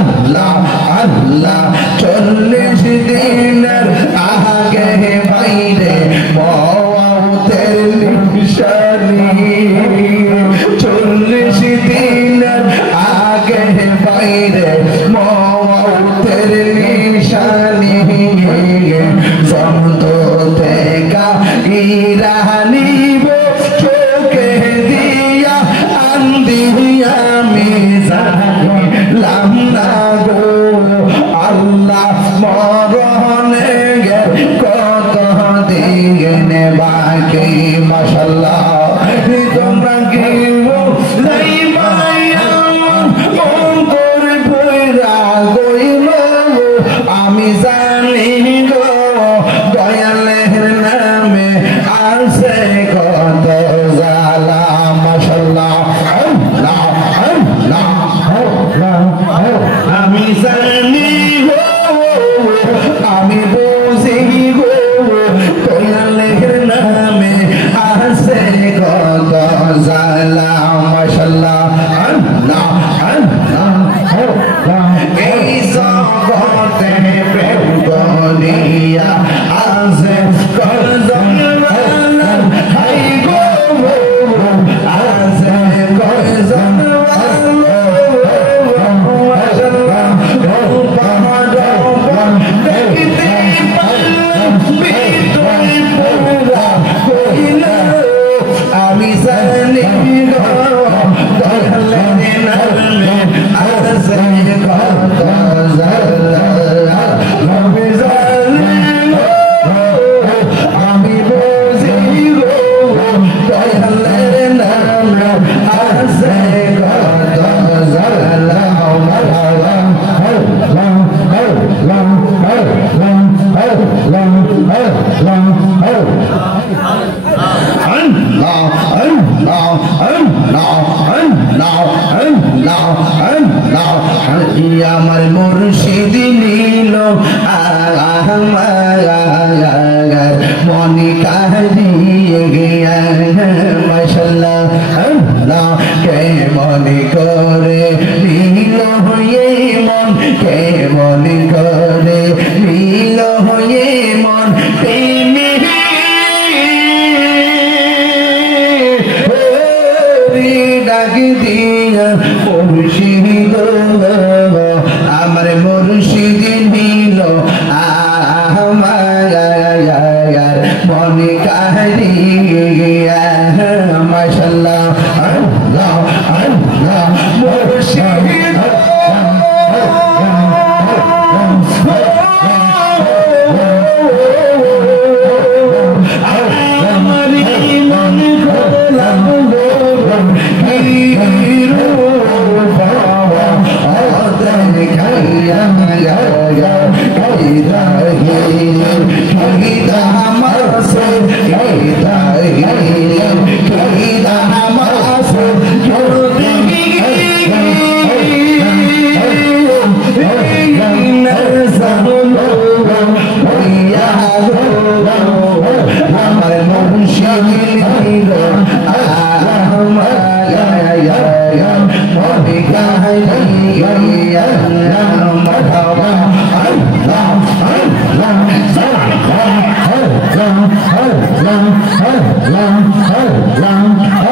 আল্লাহ আল্লাহ 40 দিনের আগে বাইরে মওতের নিশানি 40 দিনের আগে বাইরে মওতের নিশানি সমতো থেকে ইরানিব চোখে দিয়া আন্দি আমি জানিলাম না গো আল্লাহ মরণে গে কত দিন বাকি মাশাআল্লাহ তোমরা কি আমি জানি গো দয়ালের নামে আছে কত জালা মাশাআল্লাহ আল্লাহ আল্লাহ আমি জানি গো আমি বুঝি গো দয়ালের নামে আছে কত জালা মাশাআল্লাহ আল্লাহ আল্লাহ এই জগতে প্রেম করিয়া আছে কজন হাই গো আছে কজন দেখতে পারলাম ভিতরে পুরা কইল আমি জানি গো দয়ালের নামে আছে কত জালা আমি জানি আমি বুঝি গো দয়ালের নামে আছে কত জালা আমার মুর্শিদ নীল মনি কাহিয়ে গিয়া মাশাআল্লাহ আল্লাহ কে মনি করে নীল হয়ে মন কে মনি করে নীল হয়ে মন ডাক দিয়া মুর্শিদ আমার মুর্শিদ নীল আমার মনে কাহিয়া মাশাআল্লাহ আল্লাহ আল্লাহ মুর্শিদ আমার মন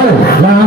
করলাম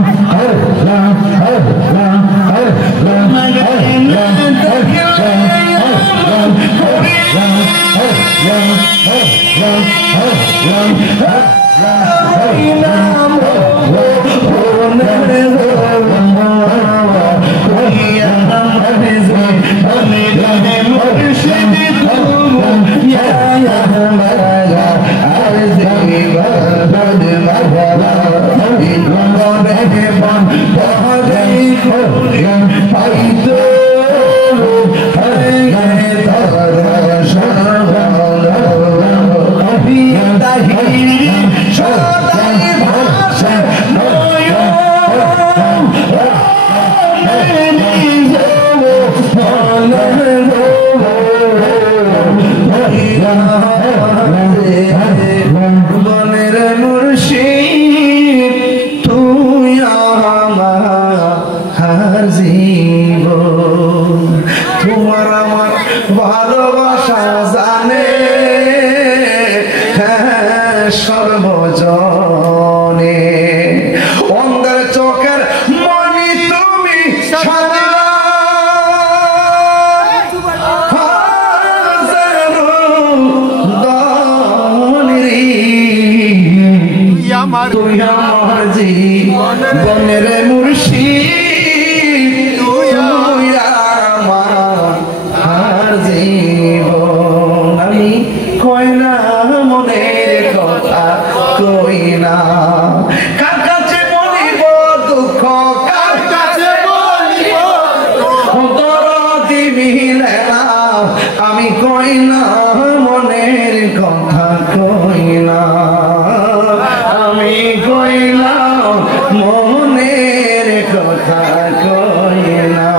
তোমার আমার ভালোবাসা জানে সর্বজনে অন্ধের চোখের মনি তুমি তুই আমার জীবনের মুর্শিদ তুই আমার জীবন আমি কই না মনের কথা কই না কার কাছে বলিব দুঃখ কার কাছে বলিব দরদি মিলে না আমি কই না মনের কথা কই না আমি কই না মনের কথা কই না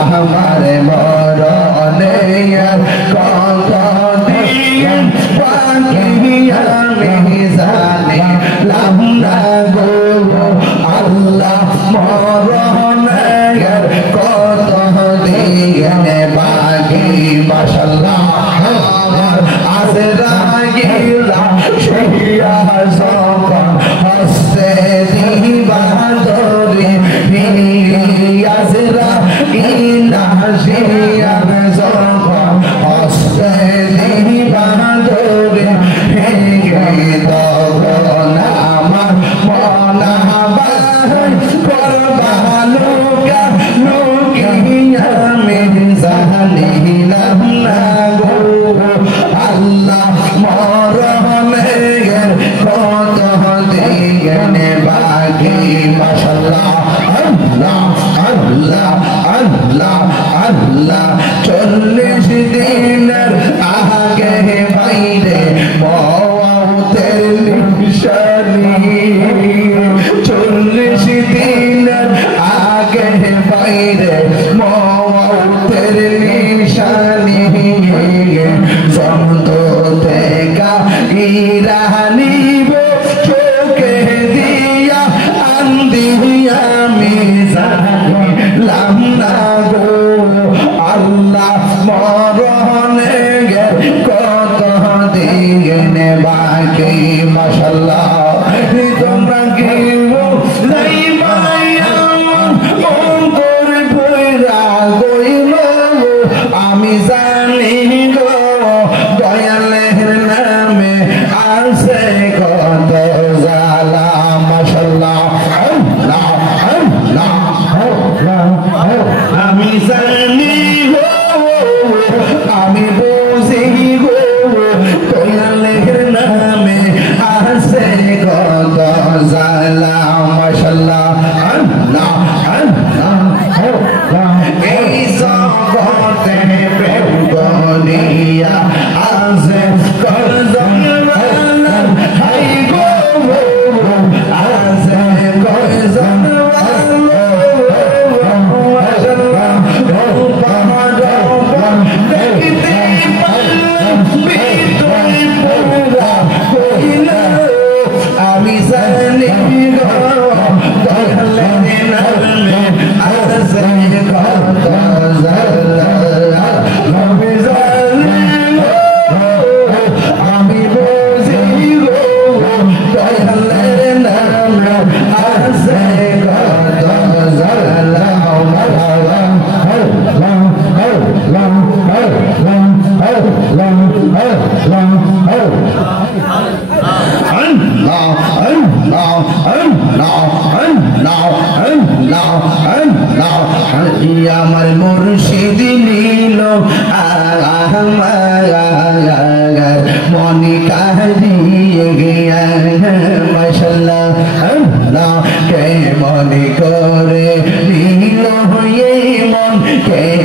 আমার মরণে কত দিন বাকি আমি জানিলাম না গো আল্লাহ মরণে কত দিন বাকি মাশাআল্লাহ আজরাইল শিয়া যখন হস্তে দিবা ধরে আজরাইল শিয়া যখন হস্তে দিবা ধরে তখন আমার মন করবালোকা আমি জানিলাম না গো আল্লাহ মরণে কত দিন বাকি মাশাআল্লাহ আল্লাহ আল্লাহ আল্লাহ আল্লাহ 40 দিনের আগে বাইরে মওতের নিশানি 40 দিনের আগে বাইরে মওতের নিশানি জমতো দেখা ইরানিব চোখে দিয়া আন্দি আমি জানিলাম না গো আল্লাহ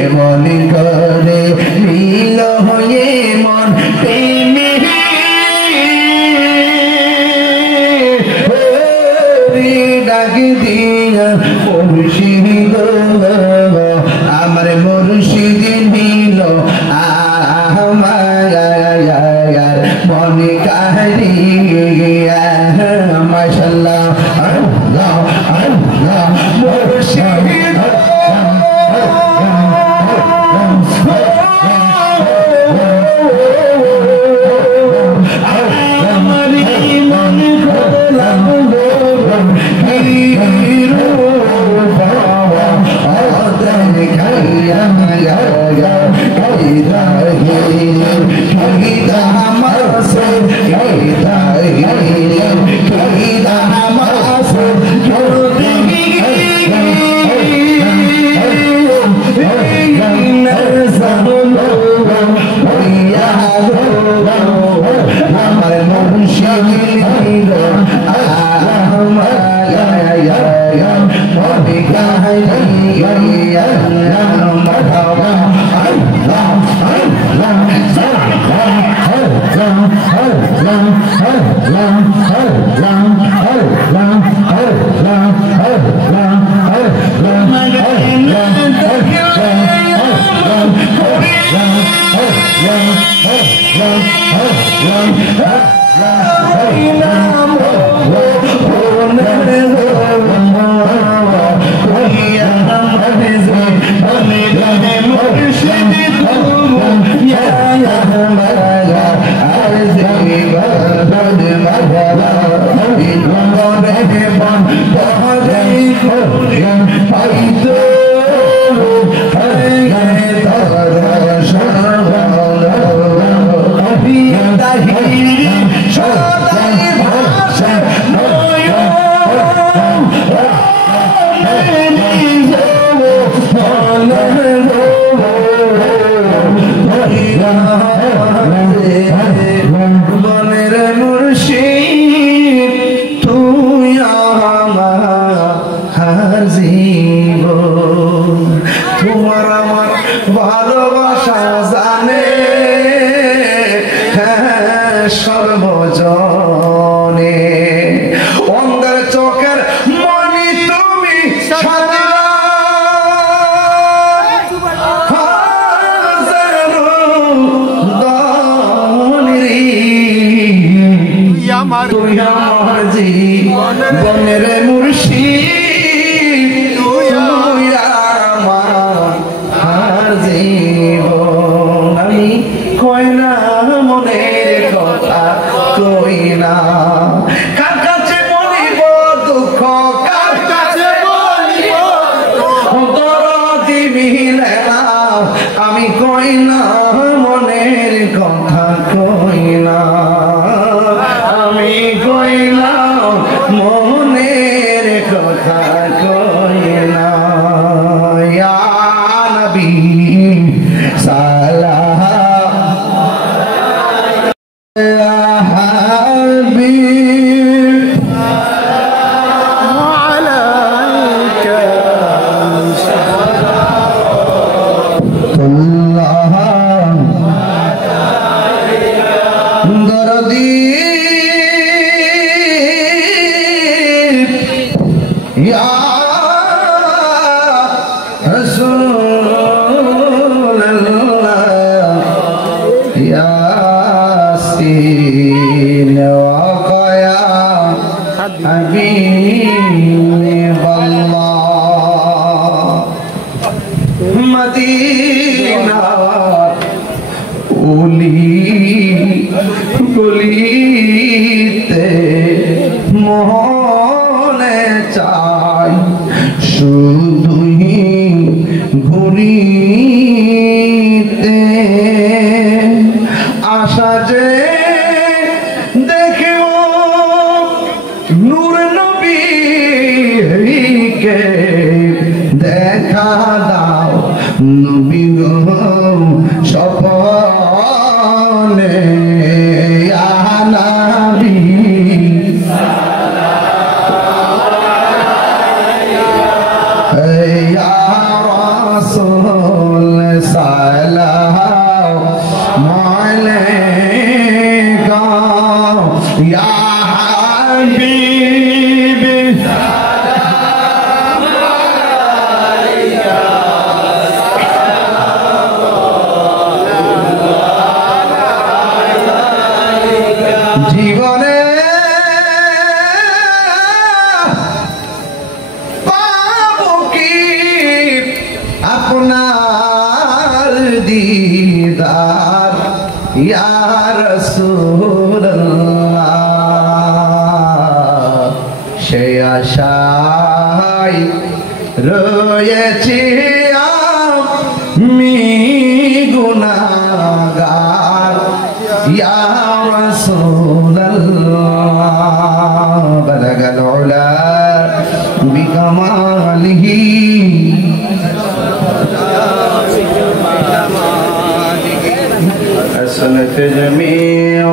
কেমন করে নীল হয়ে মন প্রেমে ডাক দিয়া মুর্শিদ আমার মুর্শিদ নীল আমার মন কাহিয়া মাশাআল্লাহ আল্লাহ আল্লাহ মুর্শিদ Ya Rasul दीदार या रसूल अल्लाह से आशाय রয়েছি আমি গুনাহগার ইয়া রাসূলুল্লাহ বালাগাল উলা বিকামালিহি حسنت جميع